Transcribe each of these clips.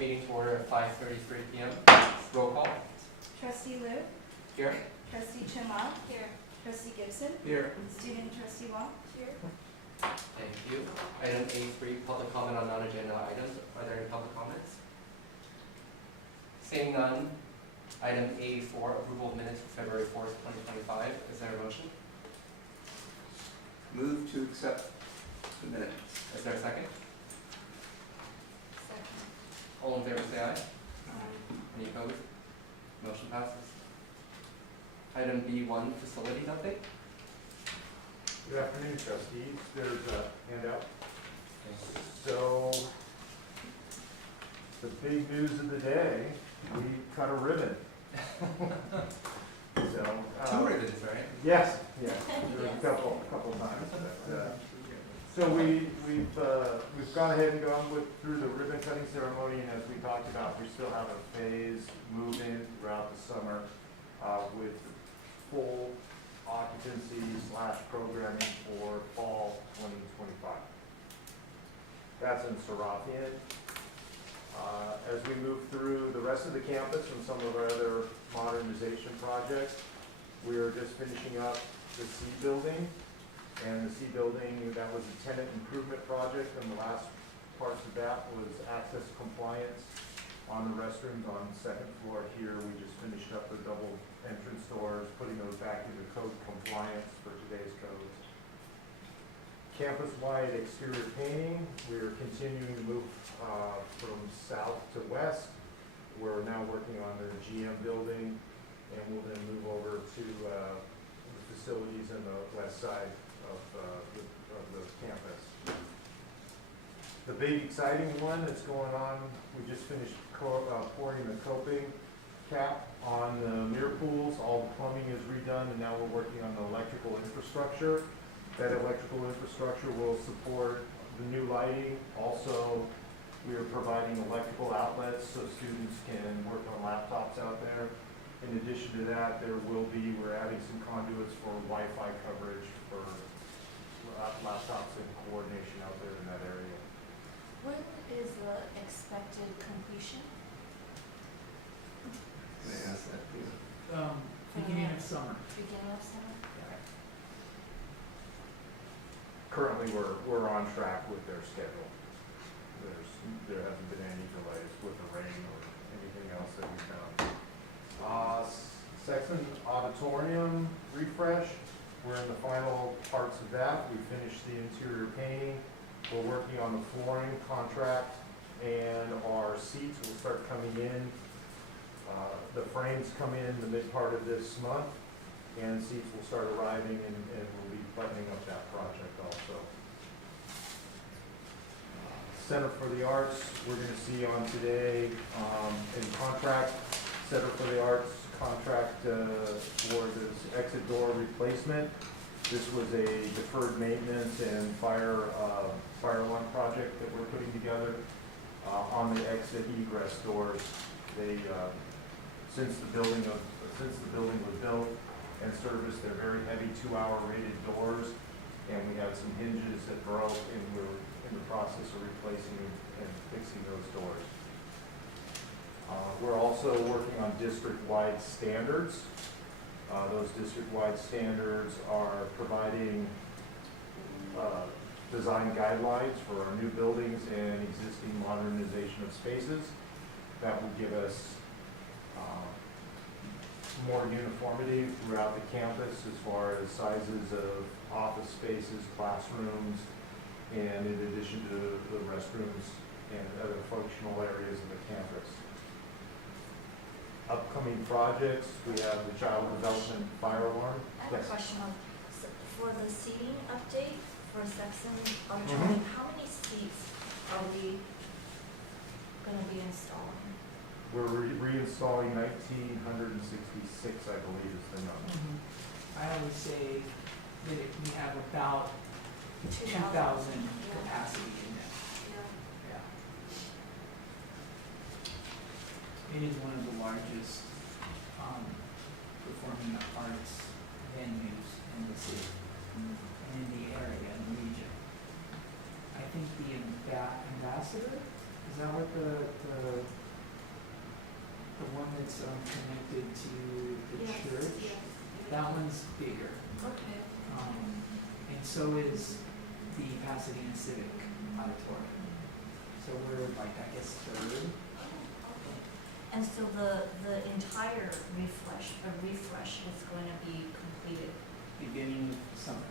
meeting to order at 5:33 p.m. Roll call. Trustee Lu, Here. Trustee Chuma, Here. Trustee Gibson, Here. Student Trustee Wong. Here. Thank you. Item A3, public comment on non-agenda items. Are there any public comments? Seeing none. Item A4, approval of minutes for February 4th, 2025. Is there a motion? Move to accept the minutes. Is there a second? Second. All in favor say aye. Any opposed? Motion passes. Item B1, facilities update. Good afternoon, trustees. There's a handout. So, the big news of the day, we cut a ribbon. So, Two ribbons, right? yes, there were a couple times. But, so we've gone ahead and gone through the ribbon cutting ceremony, and as we talked about, we still have a phase move in throughout the summer with full occupancy / programming for fall 2025. That's in Serafian. As we move through the rest of the campus and some of our other modernization projects, we are just finishing up the C building. And the C building, that was a tenant improvement project, and the last parts of that was access compliance on the restrooms on the second floor here. We just finished up the double entrance doors, putting those back into code compliance for today's codes. Campus-wide exterior painting, we're continuing to move from south to west. We're now working on the GM building, and we'll then move over to the facilities in the west side of the campus. The big exciting one that's going on, we just finished pouring the coping cap on the mirror pools. All the plumbing is redone, and now we're working on the electrical infrastructure. That electrical infrastructure will support the new lighting. Also, we are providing electrical outlets so students can work on laptops out there. In addition to that, we're adding some conduits for Wi-Fi coverage for laptops and coordination out there in that area. When is the expected completion? Can I ask that, please? Beginning of summer. Beginning of summer? Currently, we're on track with their schedule. There hasn't been any delays with the rain or anything else that we've done. Sexton Auditorium refresh, we're in the final parts of that. We finished the interior painting. We're working on the flooring contract, and our seats will start coming in. The frames come in the mid part of this month, and seats will start arriving, and we'll be buttoning up that project also. Center for the Arts, we're going to see on today in contract, Center for the Arts contract for this exit door replacement. This was a deferred maintenance and fire alarm project that we're putting together on the exit egress doors. They since the building was built and serviced, they're very heavy 2-hour rated doors, and we had some hinges that broke, and we're in the process of replacing and fixing those doors. We're also working on district-wide standards. Those district-wide standards are providing design guidelines for our new buildings and existing modernization of spaces. That will give us more uniformity throughout the campus as far as sizes of office spaces, classrooms, and in addition to the restrooms and other functional areas of the campus. Upcoming projects, we have the child development fire alarm. I have a question for the seating update for Sexton Auditorium. How many seats are we going to be installing? We're reinstalling 1,966, I believe is the number. I would say that we have about 2,000 capacity in there. Yeah. It is one of the largest performing arts venues in the city and in the area and region. I think the ambassador is that what the one that's connected to the Yes, church? yes. That one's bigger. Okay. And so is the Pasadena Civic Auditorium. So we're like, I guess, third. Okay. And so the entire refresh is going to be completed. Beginning of summer.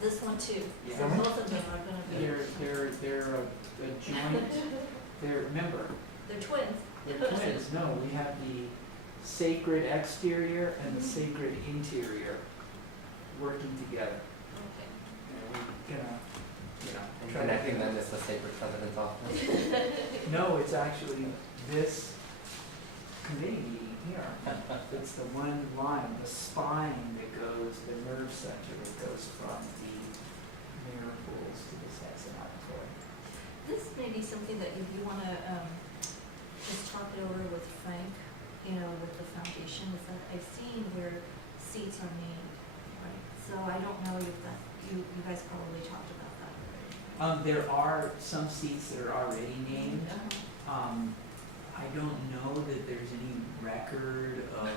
This one too. Yeah. So both of them are going to be. They're a joint, remember, They're twins. they're twins. No, we have the sacred exterior and the sacred interior working together. Okay. And we're gonna, And try to- connecting them is the sacred president's office. No, it's actually this committee meeting here. It's the one line, the spine that goes, the nerve center that goes from the mirror pools to the Saxon Auditorium. This may be something that if you want to just talk it over with Frank, with the foundation, is that I've seen where seats are named, right? So I don't know if that, you guys probably talked about that already. There are some seats that are already named. Uh-huh. I don't know that there's any record of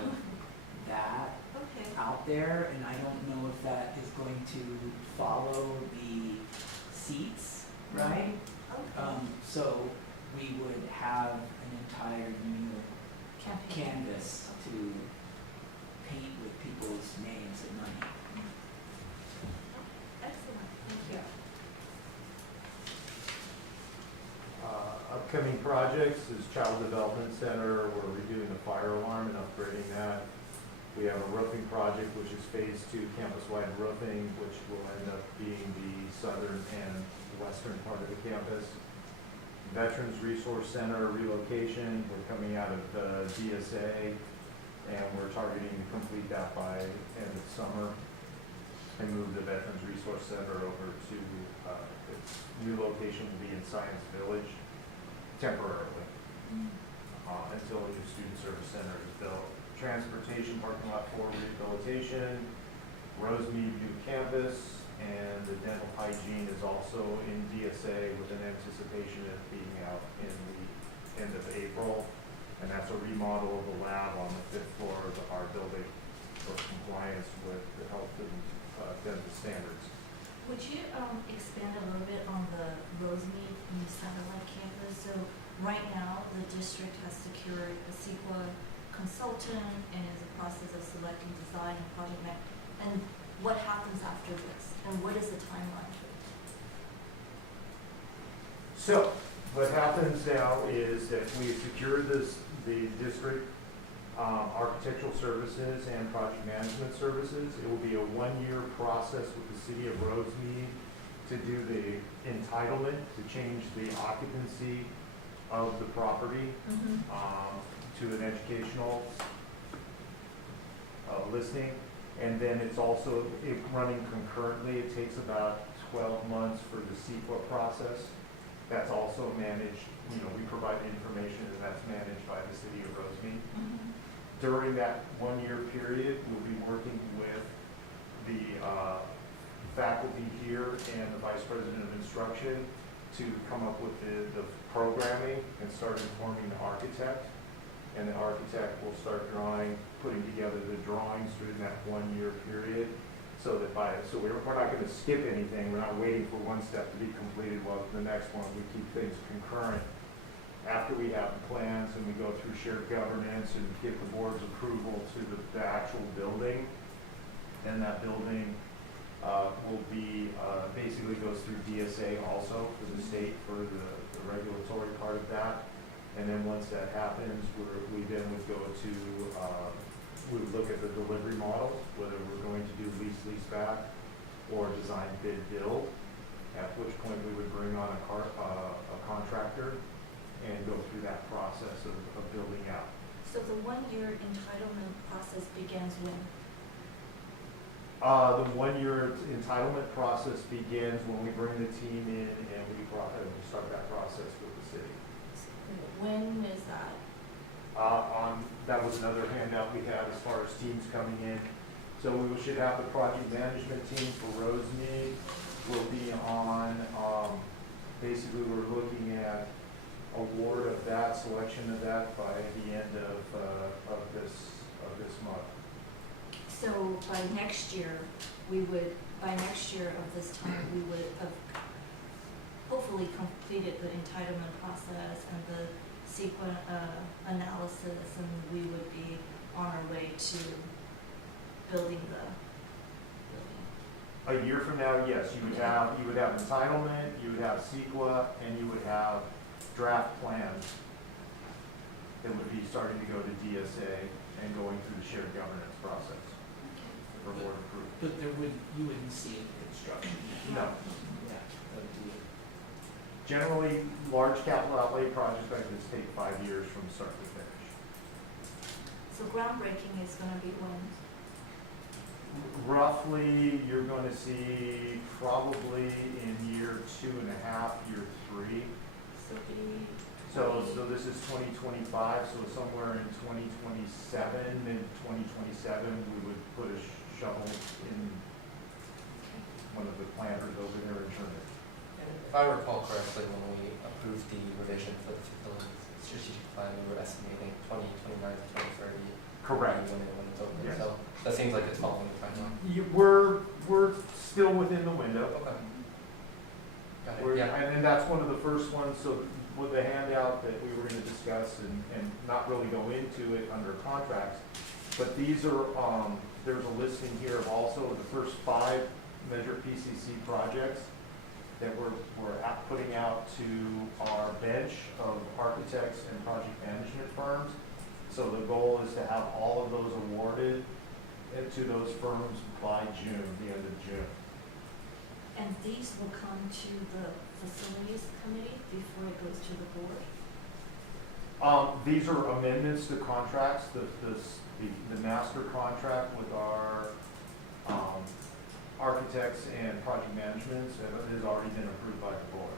that Okay. out there, and I don't know if that is going to follow the seats, right? Okay. So we would have an entire new Campaign. canvas to paint with people's names and money. Excellent. Thank you. Upcoming projects is Child Development Center. We're redoing the fire alarm and upgrading that. We have a roofing project, which is phase 2 campus-wide roofing, which will end up being the southern and western part of the campus. Veterans Resource Center relocation, we're coming out of DSA, and we're targeting to complete that by end of summer and move the Veterans Resource Center over to its new location will be in Science Village temporarily until a new student service center is built. Transportation parking lot 4 rehabilitation, Rosemead new campus, and the dental hygiene is also in DSA with an anticipation of being out in the end of April. And that's a remodel of the lab on the 5th floor of our building for compliance with the health and dental standards. Would you expand a little bit on the Rosemead new satellite campus? So right now, the district has secured a CEQA consultant and is in the process of selecting design and project manager. And what happens after this? And what is the timeline for it? So, what happens now is that we secured the district architectural services and project management services. It will be a 1-year process with the city of Rosemead to do the entitlement, to change the occupancy of the property to an educational listing. And then it's also running concurrently. It takes about 12 months for the CEQA process. That's also managed, we provide information and that's managed by the city of Rosemead. During that 1-year period, we'll be working with the faculty here and the vice president of instruction to come up with the programming and start informing the architect. And the architect will start putting together the drawings during that 1-year period. So we're not going to skip anything. We're not waiting for one step to be completed while the next one. We keep things concurrent. After we have the plans and we go through shared governance and get the board's approval to the actual building, then that building will be, basically goes through DSA also for the state for the regulatory part of that. And then once that happens, we then would go to, we would look at the delivery model, whether we're going to do lease back or design bid build, at which point we would bring on a contractor and go through that process of building out. So the 1-year entitlement process begins when? The 1-year entitlement process begins when we bring the team in and we start that process with the city. When is that? That was another handout we had as far as teams coming in. So we should have the project management team for Rosemead will be on, basically we're looking at award of that, selection of that by the end of this month. So by next year, by next year of this time, we would have hopefully completed the entitlement process and the sequence analysis, and we would be on our way to building the building. A year from now, yes, you would have entitlement, you would have CEQA, and you would have draft plans that would be starting to go to DSA and going through the shared governance process for board approval. But you wouldn't see any construction. No. Yeah, that would be. Generally, large capital outlay projects like this take 5 years from start to finish. So groundbreaking is gonna be when? Roughly, you're going to see probably in year 2.5, year 3. So this is 2025, so somewhere in 2027, mid-2027, we would put a shovel in one of the planters over there and turn it. And if I recall correctly, when we approved the revision for the facilities strategic plan, we were estimating 2029 to 2030. Correct. When it's open, Yes. so that seems like it's following the timeline. We're still within the window. Okay. Got it, We're- yeah. And that's one of the first ones, so with the handout that we were gonna discuss and not really go into it under contracts, but these are, there's a listing here of also the first 5 Measure PCC projects that we're putting out to our bench of architects and project management firms. So the goal is to have all of those awarded to those firms by June, the end of June. And these will come to the facilities committee before it goes to the board? These are amendments to contracts, the master contract with our, architects and project management has already been approved by the board.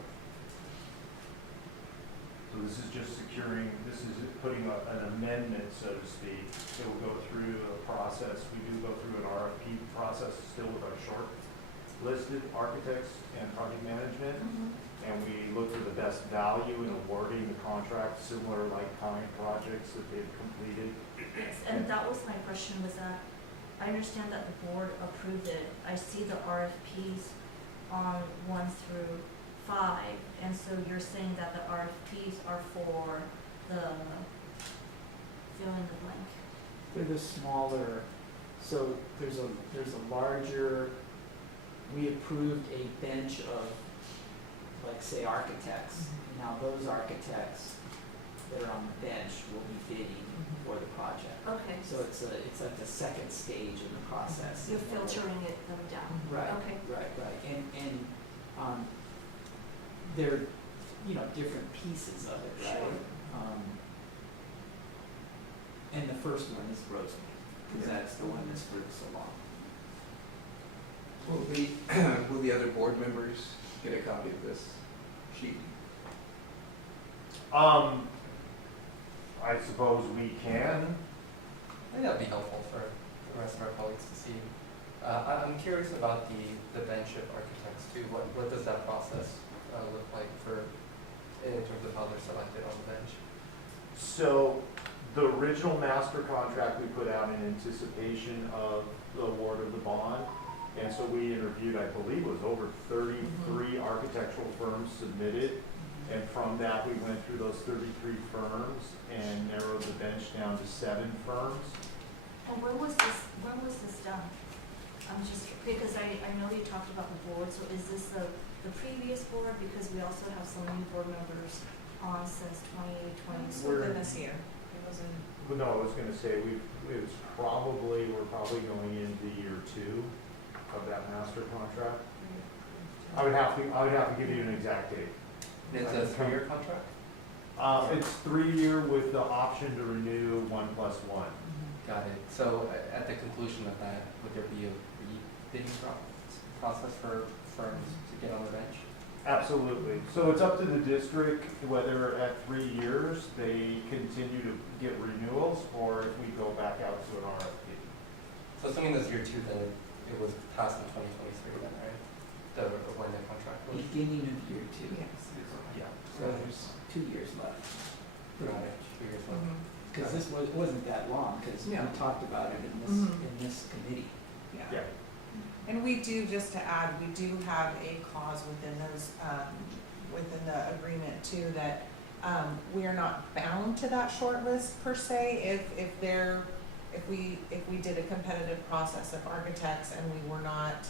So this is just securing, this is putting an amendment, so to speak. It will go through a process, we do go through an RFP process still with our short-listed architects and project management. And we look for the best value in awarding the contract, similar like-kind projects that they've completed. Yes, and that was my question, was that, I understand that the board approved it. I see the RFPs on 1 through 5, and so you're saying that the RFPs are for the fill in the blank. They're the smaller, so there's a larger, we approved a bench of, like, say, architects. Now, those architects that are on the bench will be bidding for the project. Okay. So it's like the second stage in the process. You're filtering them down. Right. Okay. Right. And they're, different pieces of it, right? Sure. And the first one is Rosemary, because that's the one that's furthest along. Will the other board members get a copy of this sheet? I suppose we can. I think that'd be helpful for the rest of our colleagues to see. I'm curious about the bench of architects too. What does that process look like in terms of how they're selected on the bench? So the original master contract we put out in anticipation of the award of the bond. And so we interviewed, I believe it was over 33 architectural firms submitted. And from that, we went through those 33 firms and narrowed the bench down to 7 firms. And when was this done? I'm just, because I know you talked about the board, so is this the previous board? Because we also have some new board members on since 2020. We're- this year. It wasn't. Well, no, I was gonna say, we're probably going into year 2 of that master contract. I would have to give you an exact date. It's a 3-year contract? It's 3-year with the option to renew 1+1. Got it. So at the conclusion of that, would there be a re-bidding process for firms to get on the bench? Absolutely. So it's up to the district whether at 3 years they continue to get renewals or if we go back out to an RFP. So assuming this year 2, then it was passed in 2023 then, right? When the contract was? Beginning of year 2. Yes. Yeah. So So there's 2 years left. Pretty Got it. much. 2 years left. Because this wasn't that long, because we Yeah. talked about it in Mhm. this committee. Yeah. And we do, just to add, we do have a clause within those, within the agreement too, that, we are not bound to that short list per se, if we did a competitive process of architects and we were not,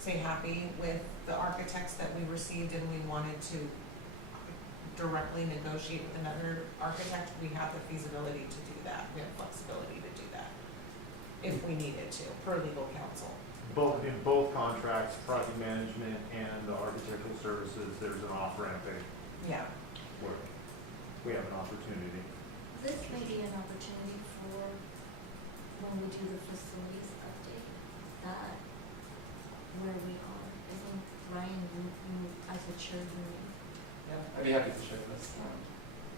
say, happy with the architects that we received and we wanted to directly negotiate with another architect, we have the feasibility to do that, we have flexibility to do that, if we needed to, per legal counsel. In both contracts, project management and the architectural services, there's an off-ramping Yeah. where we have an opportunity. This may be an opportunity for when we do the facilities update, that where we are. I think Ryan, you as a chair, you Yeah, I'd be happy to share this.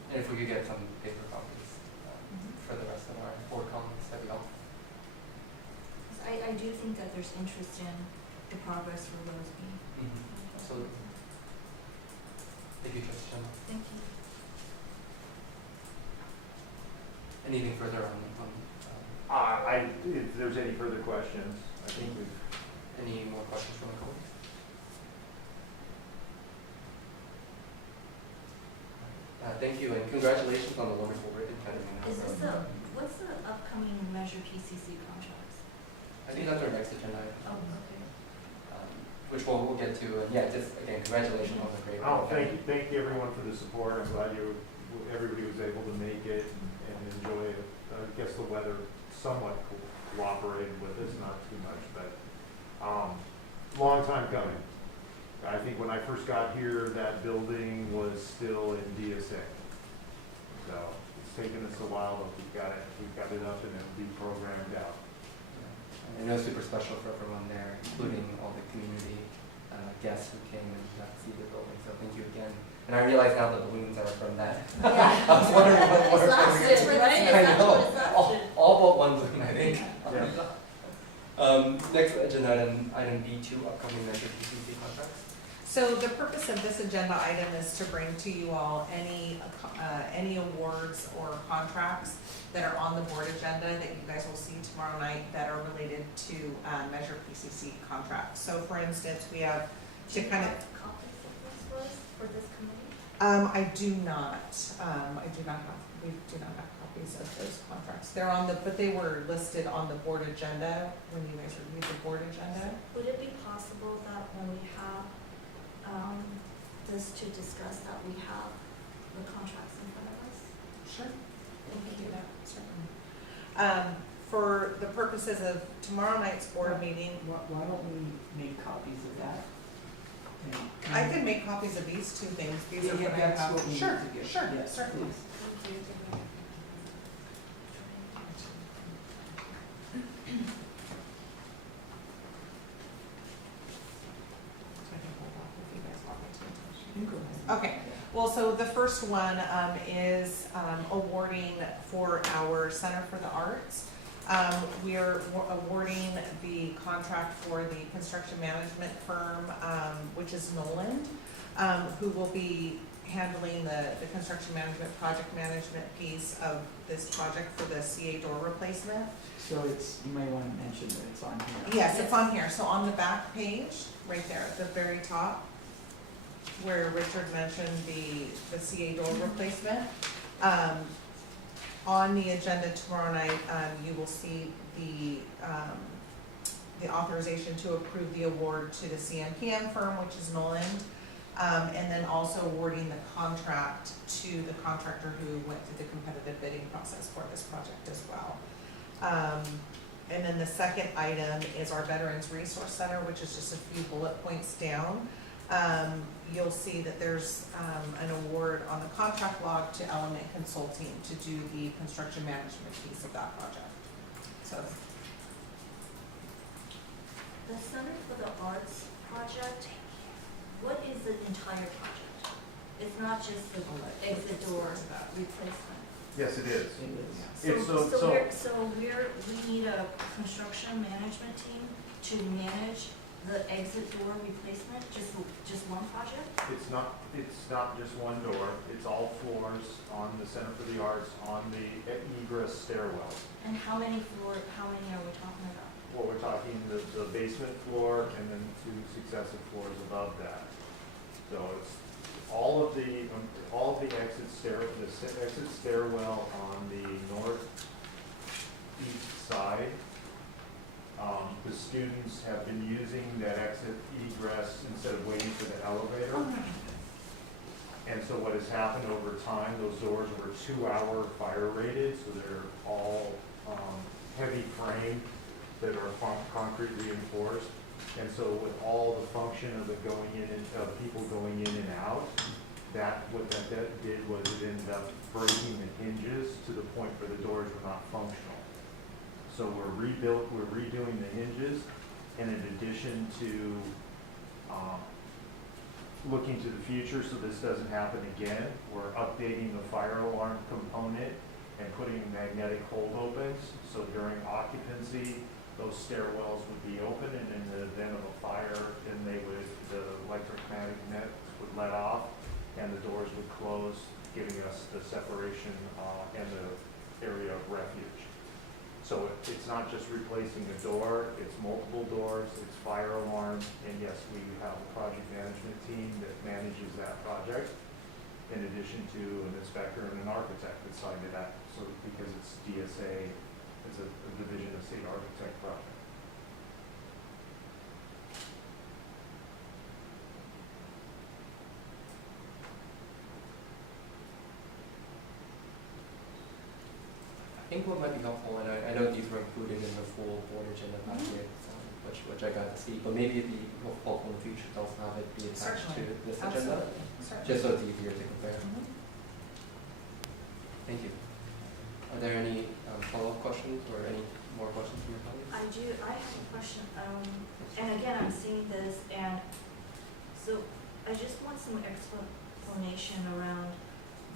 And if we could get some paper copies for the rest of our board comments, that'd be helpful. I do think that there's interest in the progress for Roseby. Absolutely. Thank you, Trustee Chen. Thank you. Anything further on If there's any further questions, I think we've. any more questions from the colleagues? Thank you, and congratulations on the wonderful ribbon cutting. Is this what's the upcoming Measure PCC contracts? I think that's our next agenda item. Oh, okay. Which we'll get to, and yeah, just again, congratulations on the great ribbon Oh, cutting. thank you everyone for the support. I'm glad everybody was able to make it and enjoy it. I guess the weather somewhat cooperated with us, not too much, but, long time coming. I think when I first got here, that building was still in DSA. So it's taken us a while, but we've got it up and it'll be programmed out. I know it's super special for everyone there, including all the community guests who came and got to see the building, so thank you again. And I realize now the balloons are from that. Yeah. I was wondering what It's lasted, right? I Is that know, what it's lasted? all but one balloon, I think. Yeah. Next agenda item B2, upcoming Measure PCC contracts. So the purpose of this agenda item is to bring to you all any awards or contracts that are on the board agenda that you guys will see tomorrow night that are related to Measure PCC contracts. So for instance, we have to kind of, Copies of this was for this committee? I do not have, we do not have copies of those contracts. They're on but they were listed on the board agenda when you guys reviewed the board agenda. Would it be possible that when we have this to discuss, that we have the contracts in front of us? Sure. We Thank can you. do that, certainly. For the purposes of tomorrow night's board meeting, Why don't we make copies of that? I could make copies of these two things. These are Yeah, what I that's have. what we need Sure, to get. sure, Yes, certainly. please. Thank you. I can hold off if you guys want me to. You go ahead. Okay. Well, so the first one is awarding for our Center for the Arts. We are awarding the contract for the construction management firm, which is Noland, who will be handling the construction management, project management piece of this project for the CA door replacement. So you may want to mention that it's on here. Yes, it's on here. So on the back page, right there at the very top, where Richard mentioned the CA door replacement. On the agenda tomorrow night, you will see the authorization to approve the award to the CMPM firm, which is Noland, and then also awarding the contract to the contractor who went through the competitive bidding process for this project as well. And then the second item is our Veterans Resource Center, which is just a few bullet points down. You'll see that there's an award on the contract log to Element Consulting to do the construction management piece of that project. So, The Center for the Arts project, what is the entire project? It's not just the exit door replacement. Yes, it is. It is. It's We need a construction management team to manage the exit door replacement, just one project? It's it's not just one door, it's all floors on the Center for the Arts, on the egress stairwell. And how many are we talking about? Well, we're talking the basement floor and then 2 successive floors above that. So it's all of the exit stairwell on the northeast side. The students have been using that exit egress instead of waiting for the elevator. And so what has happened over time, those doors were 2-hour fire rated, so they're all heavy frame that are concrete reinforced. And so with all the function of the people going in and out, what that did was it ended up breaking the hinges to the point where the doors were not functional. So we're redoing the hinges, and in addition to looking to the future so this doesn't happen again, we're updating the fire alarm component and putting magnetic hold opens. So during occupancy, those stairwells would be open, and in the event of a fire, then the electromagnetic nets would let off and the doors would close, giving us the separation and the area of refuge. So it's not just replacing a door, it's multiple doors, it's fire alarm, and yes, we have a project management team that manages that project, in addition to an inspector and an architect assigned to that, so because it's DSA, it's a division of state architect project. I think what might be helpful, and I know these were included in the full board agenda packet, which I got to see, but maybe it'd be helpful in the future to also have it be attached to Certainly. this agenda, Certainly. just so it's easier to compare. Mhm. Thank you. Are there any follow-up questions or any more questions from your colleagues? I have a question, and again, I'm seeing this, and so I just want some explanation around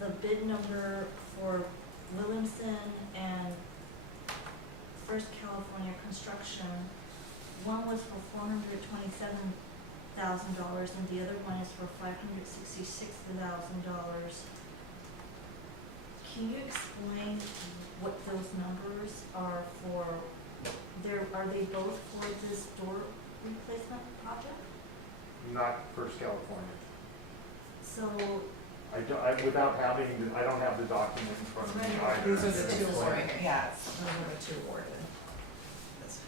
the bid number for Williamson and First California Construction. One was for $427,000 and the other one is for $566,000. Can you explain what those numbers are for? Are they both for this door replacement project? Not First California. So, I don't have the document in front of me Right. either. These are the two awarded, yeah, those are the two awarded.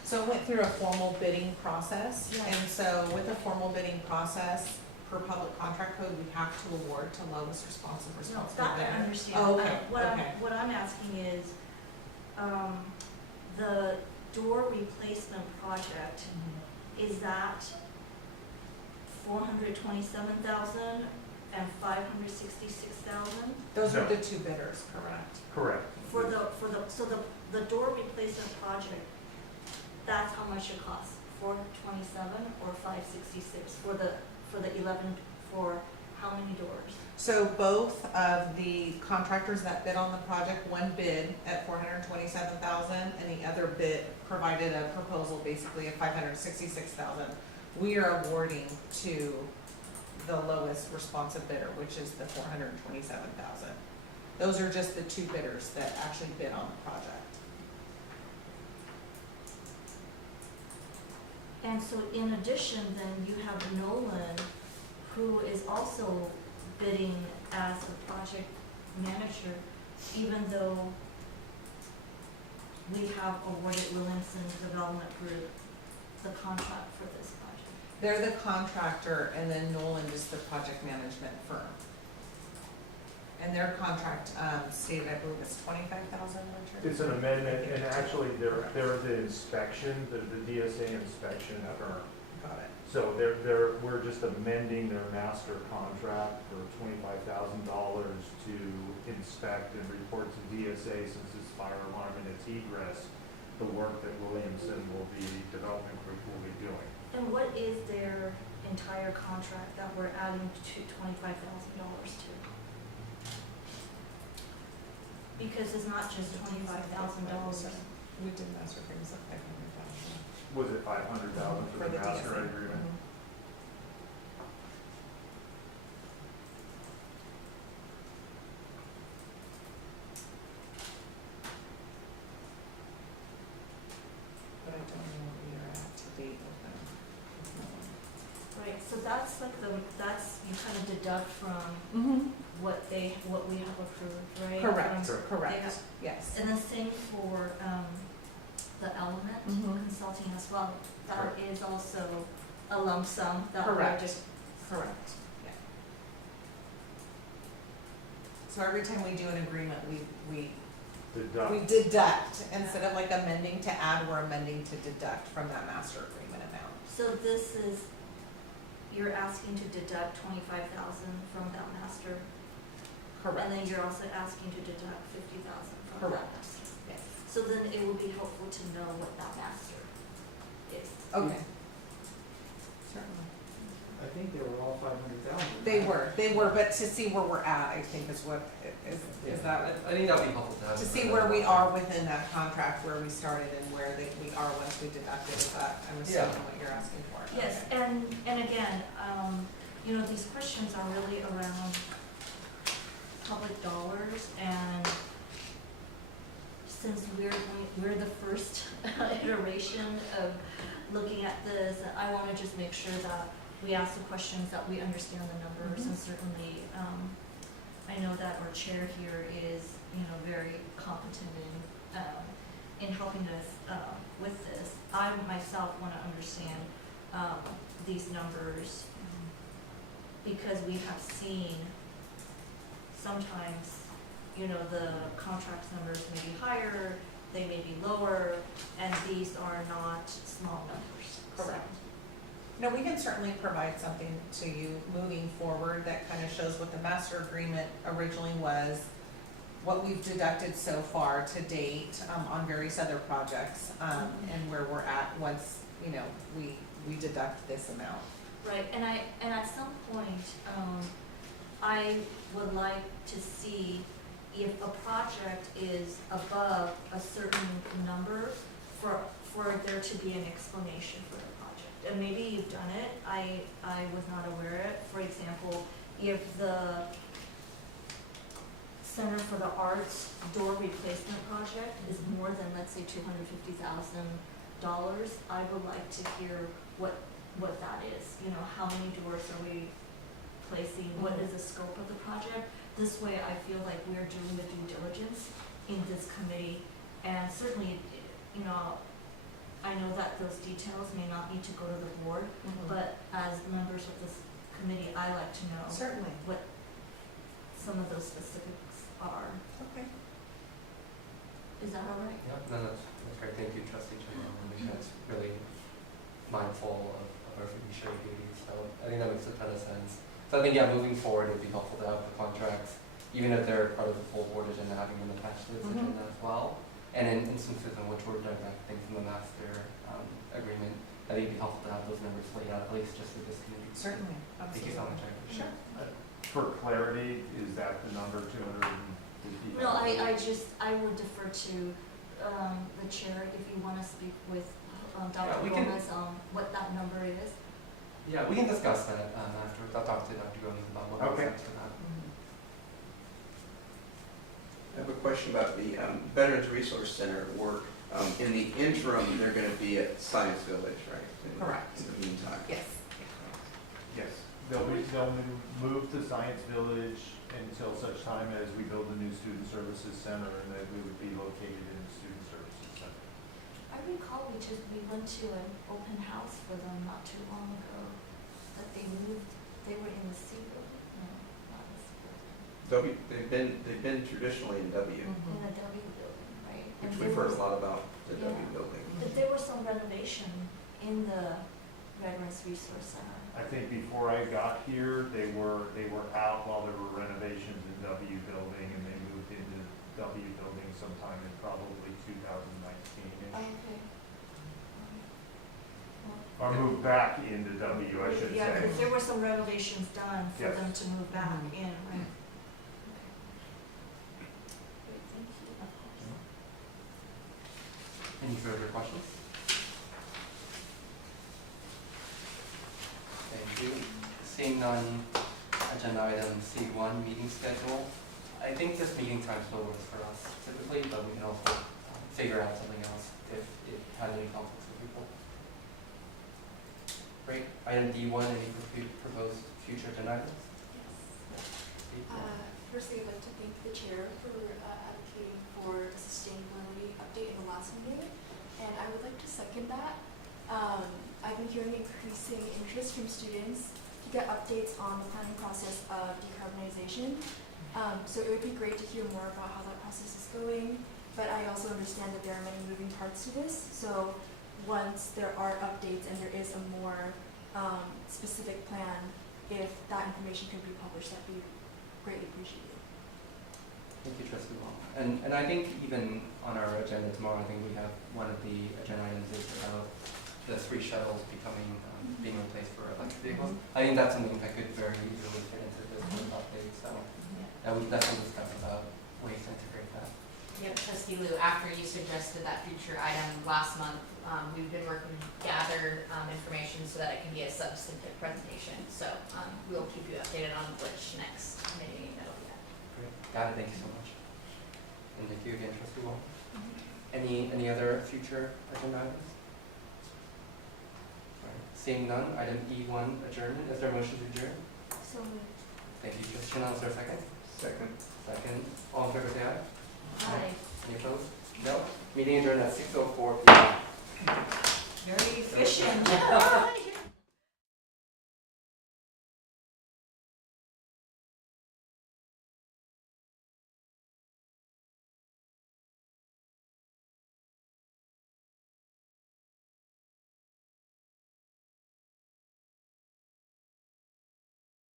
So it went through a formal bidding process, Yeah. and so with a formal bidding process, per public contract code, we have to award to lowest responsive no, responsible that I bidder. understand. Oh, okay, okay. What I'm asking is, the door replacement project, is that 427,000 and 566,000? Those are No. the two bidders, correct? Correct. So the door replacement project, that's how much it costs, 427 or 566 for the 11, for how many doors? So both of the contractors that bid on the project, one bid at $427,000 and the other bid provided a proposal basically of $566,000. We are awarding to the lowest responsive bidder, which is the $427,000. Those are just the two bidders that actually bid on the project. And so in addition, then you have Nolan, who is also bidding as a project manager, even though we have awarded Williamson Development Group the contract for this project. They're the contractor and then Nolan is the project management firm. And their contract stated, I believe it's $25,000, Richard? It's an amendment, and actually, they're the inspection, the DSA inspection firm. Got it. So we're just amending their master contract for $25,000 to inspect and report to DSA, since it's fire alarm and it's egress, the work that Williamson development group will be doing. And what is their entire contract that we're adding to $25,000 to? Because it's not just $25,000. We did master agreements of $500,000. Was it $500,000 for the master DSA. agreement? Mhm. that's like that's, you kind of deduct from Mm-hmm. what we have approved, right? Correct, They correct, have- yes. And the same for, the Element Mhm. Consulting as well. That Correct. is also a lump sum that we're Correct. just. Correct, yeah. So every time we do an agreement, we deduct, instead of like amending to add, we're amending to deduct from that master agreement amount. So this is, you're asking to deduct 25,000 from that master, and then you're also asking to deduct 50,000 from that Correct. master. Yes. So then it would be helpful to know what that master is. Okay. Certainly. I think they were all 500,000. They were, but to see where we're at, I think is what, is that, I think that'd be helpful to have. to see where we are within that contract, where we started and where we are once we deducted, is that, I'm assuming Yeah. what you're asking for? Yes, Okay. and again, you know, these questions are really around public dollars, and since we're the first iteration of looking at this, I wanna just make sure that we ask the questions, that we understand the numbers, and certainly, I know that our chair here is, you know, very competent in helping us, with this. I myself wanna understand, these numbers, because we have seen sometimes, you know, the contract numbers may be higher, they may be lower, and these are not small numbers. Correct. No, we can certainly provide something to you moving forward that kind of shows what the master agreement originally was, what we've deducted so far to date, on various other projects, and where we're at once, you know, we deduct this amount. Right, and at some point, I would like to see if a project is above a certain number, for there to be an explanation for the project. And maybe you've done it, I was not aware of it. For example, if the Center for the Arts door replacement project is more than, let's say, $250,000, I would like to hear what that is. You know, how many doors are we placing, what is the scope of the project? This way, I feel like we're doing the due diligence in this committee, and certainly, you know, I know that those details may not need to go to the board, but as members of this committee, I like to know Certainly. what some of those specifics are. Okay. Is that all right? Yeah, no, that's great, thank you, trustee Chairman, I think that's really mindful of our fiduciary duties, so I think that makes a ton of sense. So I think, yeah, moving forward, it'd be helpful to have the contracts, even if they're part of the full board agenda, having them attached to this agenda as well. And in instances in which we're directing from the master agreement, I think it'd be helpful to have those numbers laid out, at least just for this community. Certainly, Thank you so much, I appreciate it. Sure. For clarity, is that the number 250? No, I would defer to the chair if you want to speak with Dr. we can- Gomez on what that number is. Yeah, we can discuss that afterwards, I'll talk to Dr. Gomez about what makes Okay. sense for that. I have a question about the Veterans Resource Center work. In the interim, they're going to be at Science Village, right? Correct. In the meantime. Yes. Yes, they'll move to Science Village until such time as we build a new student services center, and that we would be located in the student services center. I recall we went to an open house for them not too long ago, that they were in the C building, no, not the C building, They've been traditionally in W, in the W building, right? And which there we've heard a was- lot about, the W Yeah. building. But there was some renovation in the Veterans Resource Center. I think before I got here, they were out while there were renovations in W building, and they moved into W building sometime in probably 2019-ish. Okay. Or moved back into W, I should Yeah, say. because there were some renovations done for Yes. them to move back Mhm. in, right? Great, thank you. Any further questions? Thank you. Seeing none, agenda item C1, meeting schedule. I think this meeting time still works for us typically, but we can also figure out something else if it has any conflicts with people. Great. Item D1, any proposed future agenda items? Firstly, I'd like to thank the chair for advocating for a sustainability update in the last meeting, and I would like to second that. I've been hearing increasing interest from students to get updates on the planning process of decarbonization. So it would be great to hear more about how that process is going, but I also understand that there are many moving parts to this. So once there are updates and there is a more specific plan, if that information could be published, that'd be greatly appreciated. Thank you, Trustee Wong. And I think even on our agenda tomorrow, I think we have one of the agenda items is about the 3 shuttles becoming being replaced for electric vehicles. I think that's something that could very easily fit into this sort of update. So we definitely discuss about ways to integrate that. Yep, Trustee Liu, after you suggested that future item last month, we've been working to gather information so that it can be a substantive presentation. So we'll keep you updated on which next meeting that'll be at. Great. Got it. Thank you so much. And thank you again, Trustee Wong. Any other future agenda items? All right. Seeing none, item E1, adjournment. Is there a motion to adjourn? So moved. Thank you, Trustee Chanel. Is there a second? Second. Second. All in favor, say aye. Aye. Any opposed? No. Meeting adjourned at 6:04 p.m. Very efficient.